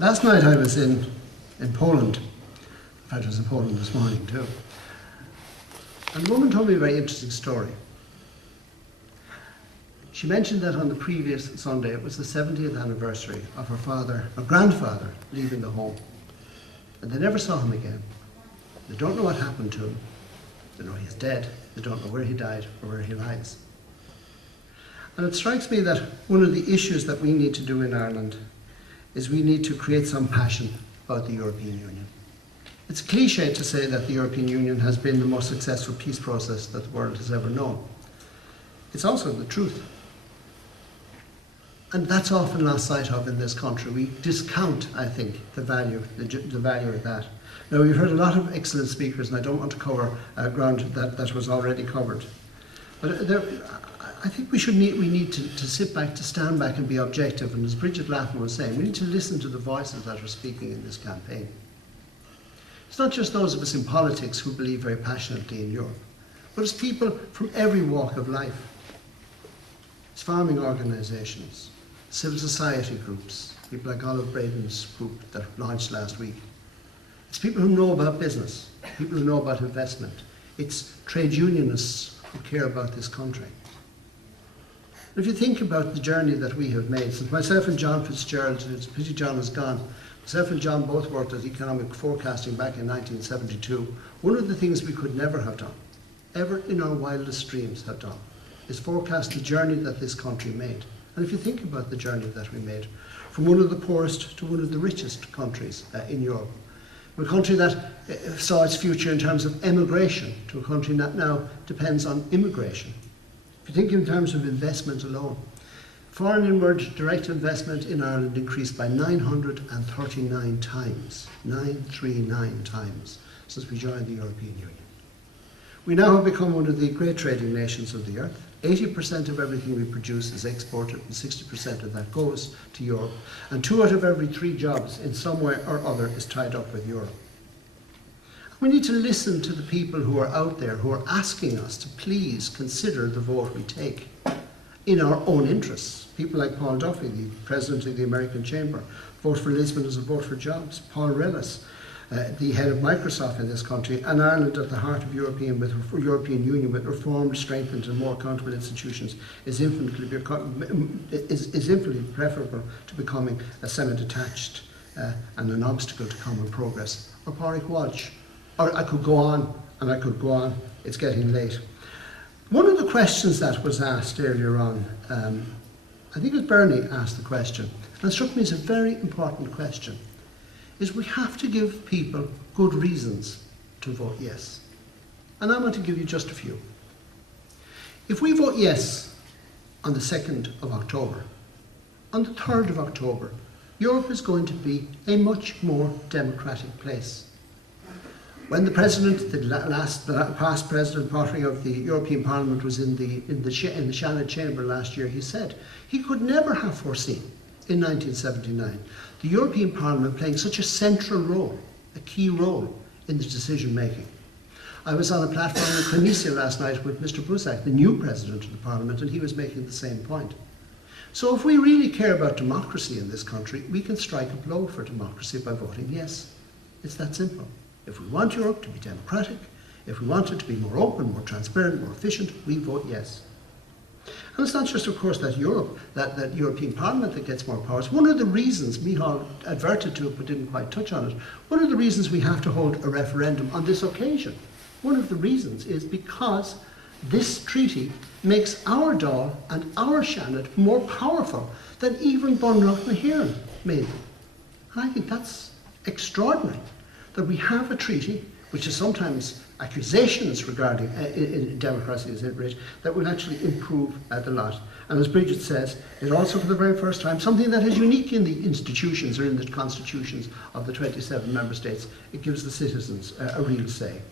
Last night I was in Poland. In fact, I was in Poland this morning too. And a woman told me a very interesting story. She mentioned that on the previous Sunday, it was the 70th anniversary of her grandfather leaving the home. And they never saw him again. They don't know what happened to him. They know he's dead. They don't know where he died or where he lies. And it strikes me that one of the issues that we need to do in Ireland is we need to create some passion about the European Union. It's a cliche to say that the European Union has been the most successful peace process that the world has ever known. It's also the truth. And that's often lost sight of in this country. We discount, I think, the value of that. Now, we've heard a lot of excellent speakers, and I don't want to cover ground that was already covered. But I think we need to sit back, to stand back and be objective. And as Bridget Laffan was saying, we need to listen to the voices that are speaking in this campaign. It's not just those of us in politics who believe very passionately in Europe, but it's people from every walk of life. It's farming organisations, civil society groups, people like Olive Braden's group that launched last week. It's people who know about business, people who know about investment. It's trade unionists who care about this country. If you think about the journey that we have made, since myself and John Fitzgerald, it's a pity John is gone, myself and John both worked at economic forecasting back in 1972, one of the things we could never have done, ever in our wildest dreams have done, is forecast the journey that this country made. And if you think about the journey that we made, from one of the poorest to one of the richest countries in Europe, a country that saw its future in terms of emigration to a country that now depends on immigration. If you think in terms of investment alone, foreign inward direct investment in Ireland increased by 939 times, 939 times, since we joined the European Union. We now have become one of the great trading nations of the earth. 80% of everything we produce is exported, and 60% of that goes to Europe. And 2 out of every 3 jobs in some way or other is tied up with Europe. We need to listen to the people who are out there who are asking us to please consider the vote we take in our own interests. People like Paul Duffy, the president of the American Chamber, vote for Lisbon as a vote for jobs. Paul Rellis, the head of Microsoft in this country, and Ireland at the heart of European Union with reformed, strengthened and more accountable institutions is infinitely preferable to becoming a semi-detached and an obstacle to common progress. Or Pádraig Walsh. Or I could go on, and I could go on. It's getting late. One of the questions that was asked earlier on, I think it was Bernie asked the question, and it struck me as a very important question, is we have to give people good reasons to vote yes. And I'm going to give you just a few. If we vote yes on the 2nd of October, on the 3rd of October, Europe is going to be a much more democratic place. When the president, the past president, Pádraig of the European Parliament, was in the Shannon Chamber last year, he said he could never have foreseen in 1979 the European Parliament playing such a central role, a key role in the decision making. I was on a platform in Tunisia last night with Mr. Buzek, the new president of the Parliament, and he was making the same point. So if we really care about democracy in this country, we can strike a blow for democracy by voting yes. It's that simple. If we want Europe to be democratic, if we want it to be more open, more transparent, more efficient, we vote yes. And it's not just, of course, that European Parliament that gets more powers. One of the reasons, Michal adverted to it but didn't quite touch on it, one of the reasons we have to hold a referendum on this occasion, one of the reasons is because this treaty makes our Dáil and our Seanad more powerful than even Bunloch na hÉireann made them. And I think that's extraordinary, that we have a treaty, which is sometimes accusations regarding in democracy is it, that will actually improve the lot. And as Bridget says, it also for the very first time, something that is unique in the institutions or in the constitutions of the 27 member states, it gives the citizens a real say.